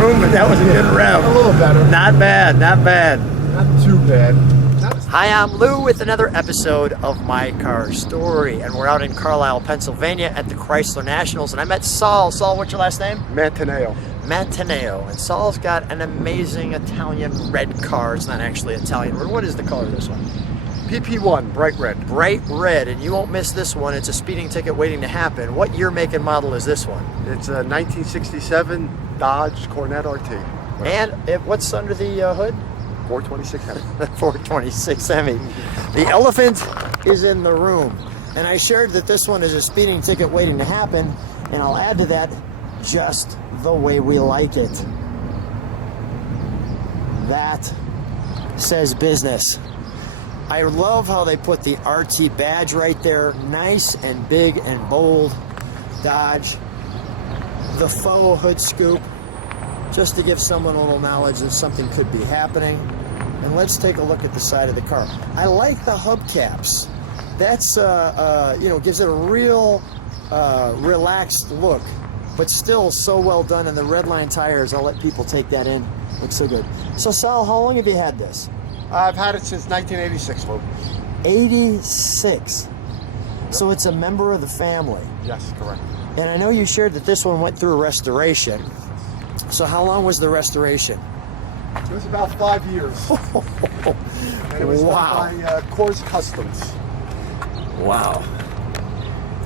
room, but that was a good rev. A little better. Not bad, not bad. Not too bad. Hi, I'm Lou with another episode of My Car Story, and we're out in Carlisle, Pennsylvania at the Chrysler Nationals, and I met Sal. Sal, what's your last name? Mantineo. Mantineo, and Sal's got an amazing Italian red car. It's not actually Italian. What is the color of this one? PP1, bright red. Bright red, and you won't miss this one. It's a speeding ticket waiting to happen. What year, make, and model is this one? It's a 1967 Dodge Coronet RT. And what's under the hood? 426 Hemi. 426 Hemi. The elephant is in the room. And I shared that this one is a speeding ticket waiting to happen, and I'll add to that, just the way we like it. That says business. I love how they put the RT badge right there, nice and big and bold. Dodge. The faux hood scoop, just to give someone a little knowledge that something could be happening. And let's take a look at the side of the car. I like the hubcaps. That's, gives it a real relaxed look, but still so well done. And the red line tires, I'll let people take that in. Looks so good. So Sal, how long have you had this? I've had it since 1986, Lou. 86. So it's a member of the family. Yes, correct. And I know you shared that this one went through a restoration. So how long was the restoration? It was about 5 years. And it was done by Coors Customs. Wow.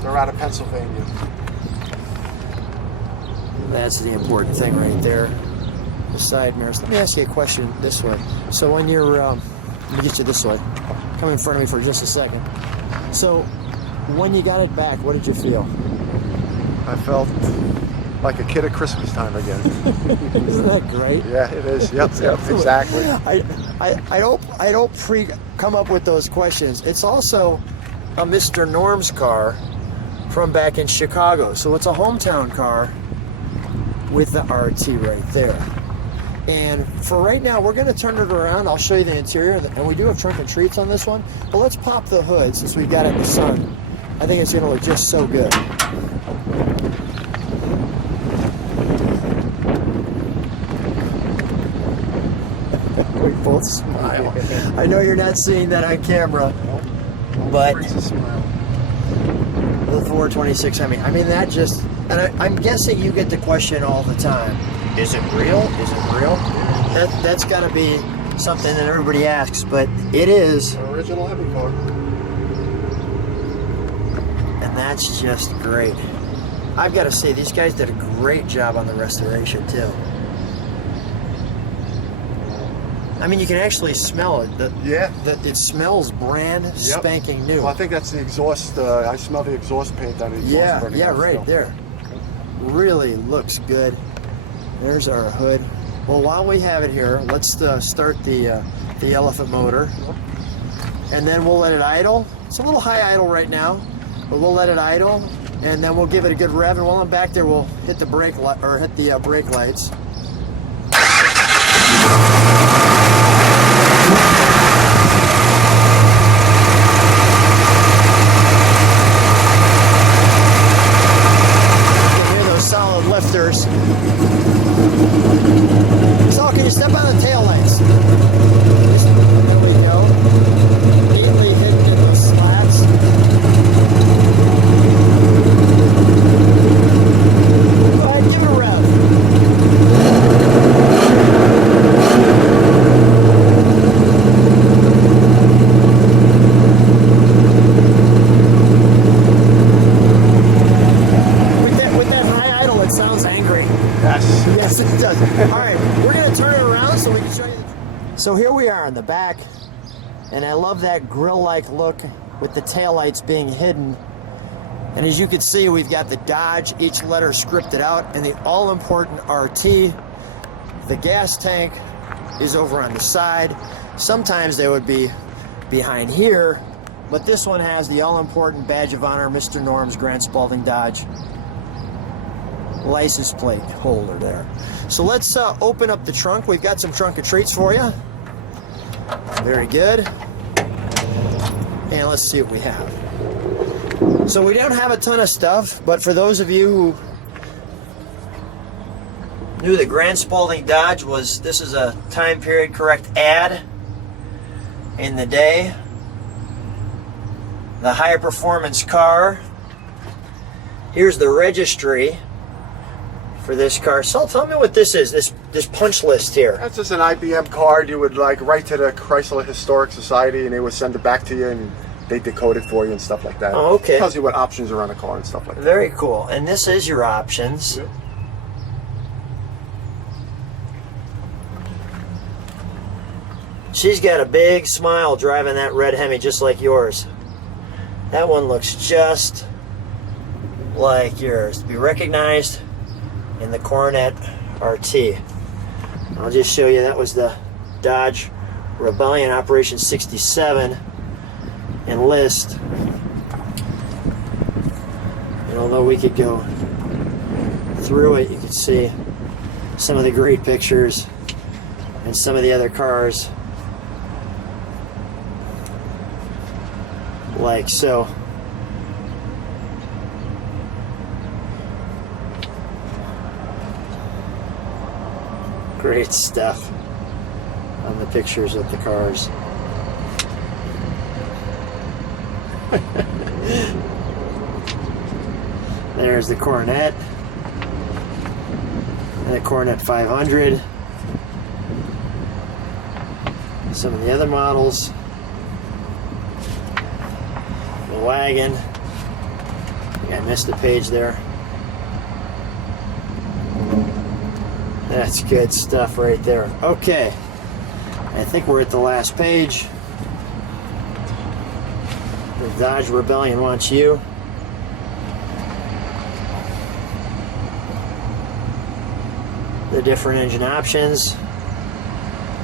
They're out of Pennsylvania. That's the important thing right there. The side mirrors. Let me ask you a question this way. So when you're, let me get you this way. Come in front of me for just a second. So when you got it back, what did you feel? I felt like a kid at Christmas time again. Isn't that great? Yeah, it is. Yep, exactly. I don't come up with those questions. It's also a Mr. Norm's car from back in Chicago. So it's a hometown car with the RT right there. And for right now, we're going to turn it around. I'll show you the interior. And we do have trunk and treats on this one. But let's pop the hood since we've got it in the sun. I think it's going to look just so good. We both smile. I know you're not seeing that on camera, but the 426 Hemi. I mean, that just, and I'm guessing you get the question all the time. Is it real? Is it real? That's got to be something that everybody asks, but it is. An original Hemi car. And that's just great. I've got to say, these guys did a great job on the restoration, too. I mean, you can actually smell it. It smells brand spanking new. Well, I think that's the exhaust. I smell the exhaust paint on the exhaust. Yeah, right there. Really looks good. There's our hood. Well, while we have it here, let's start the elephant motor, and then we'll let it idle. It's a little high idle right now, but we'll let it idle, and then we'll give it a good rev. And while I'm back there, we'll hit the brake brake lights. Solid lifters. So can you step on the tail lights? There we go. Neatly hidden in those slats. Go ahead, give it a rev. It sounds angry. Yes, it does. All right, we're going to turn it around so we can show you. So here we are in the back, and I love that grill-like look with the taillights being hidden. And as you can see, we've got the Dodge, each letter scripted out, and the all-important RT. The gas tank is over on the side. Sometimes they would be behind here, but this one has the all-important badge of honor, Mr. Norm's Grant Spalding Dodge license plate holder there. So let's open up the trunk. We've got some trunk and treats for you. Very good. And let's see what we have. So we don't have a ton of stuff, but for those of you who Knew the Grand Spalding Dodge was, this is a time period correct ad in the day. The high performance car. Here's the registry for this car. So tell me what this is, this punch list here. That's just an IBM card you would like write to the Chrysler Historic Society, and they would send it back to you, and they decode it for you and stuff like that. Oh, okay. It tells you what options are on the car and stuff like that. Very cool. And this is your options. Yep. She's got a big smile driving that red Hemi just like yours. That one looks just like yours. To be recognized in the Coronet RT. I'll just show you, that was the Dodge Rebellion Operation 67 Enlist. And although we could go through it, you could see some of the great pictures and some of the other cars. Like so. Great stuff on the pictures of the cars. There's the Coronet and the Coronet 500. Some of the other models. The wagon. I think I missed a page there. That's good stuff right there. Okay, I think we're at the last page. The Dodge Rebellion wants you. The different engine options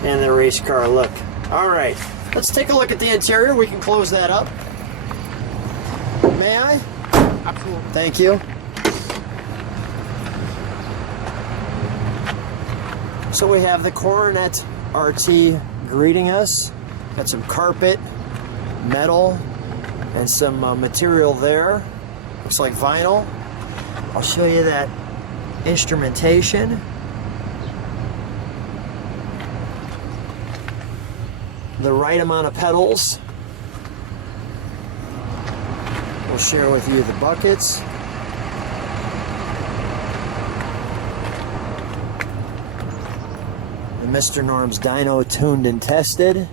and the race car look. All right, let's take a look at the interior. We can close that up. May I? Absolutely. Thank you. So we have the Coronet RT greeting us. Got some carpet, metal, and some material there. Looks like vinyl. I'll show you that instrumentation. The right amount of pedals. We'll share with you the buckets. The Mr. Norm's dyno tuned and tested.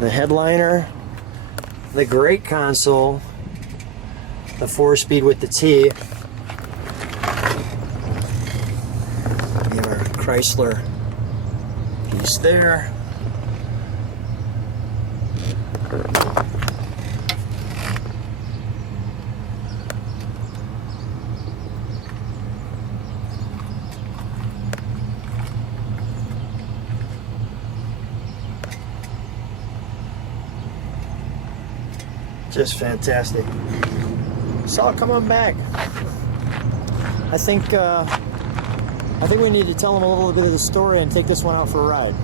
The headliner. The great console. The 4-speed with the T. We have our Chrysler piece there. Just fantastic. Sal, come on back. I think we need to tell them a little bit of the story and take this one out for a ride.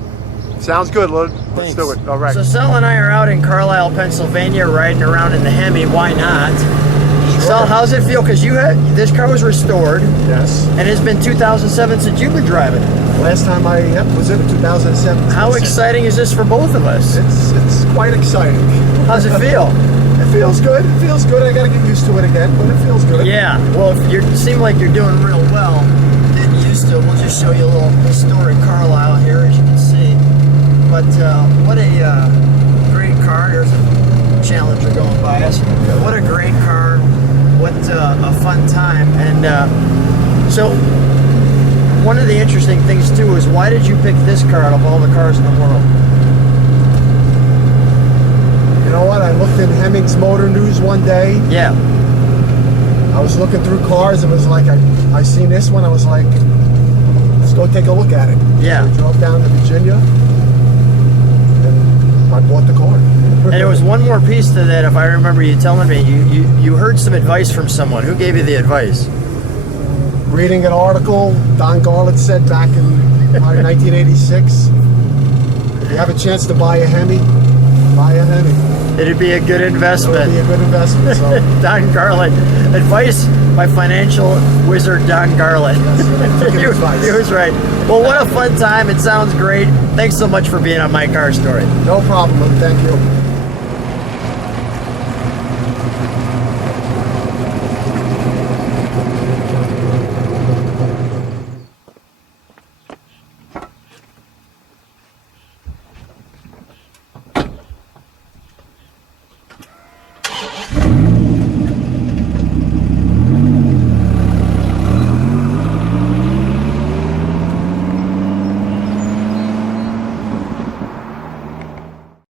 Sounds good, Lou. Let's Thanks. do it. All right. So Sal and I are out in Carlisle, Pennsylvania, riding around in the Hemi. Why not? Sal, how's it feel? Because this car was restored. Yes. And it's been 2007 since you've been driving. Last time I was in 2007. How exciting is this for both of us? It's quite exciting. How's it feel? It feels good. It feels good. I got to get used to it again, but it feels good. Yeah. Well, if you seem like you're doing real well. Getting used to it. We'll just show you a little historic Carlisle here, as you can see. But what a great car. There's a Challenger going by us. What a great car. What a fun time. And so one of the interesting things too is, why did you pick this car out of all the cars in the world? You know what? I looked in Hemmings Motor News one day. Yeah. I was looking through cars. It was like I seen this one. I was like, let's go take a look at it. Yeah. So we drove down to Virginia, and I bought the car. And there was one more piece to that, if I remember you telling me. You heard some advice from someone. Who gave you the advice? Reading an article Don Garlits said back in 1986. If you have a chance to buy a Hemi, buy a Hemi. It'd be a good It would investment. be a good investment. So. Don Garlits. Advice by financial wizard Don Garlits. Good advice. He was right. Well, what a fun time. It sounds great. Thanks so much for being on My Car Story. No problem. Thank you.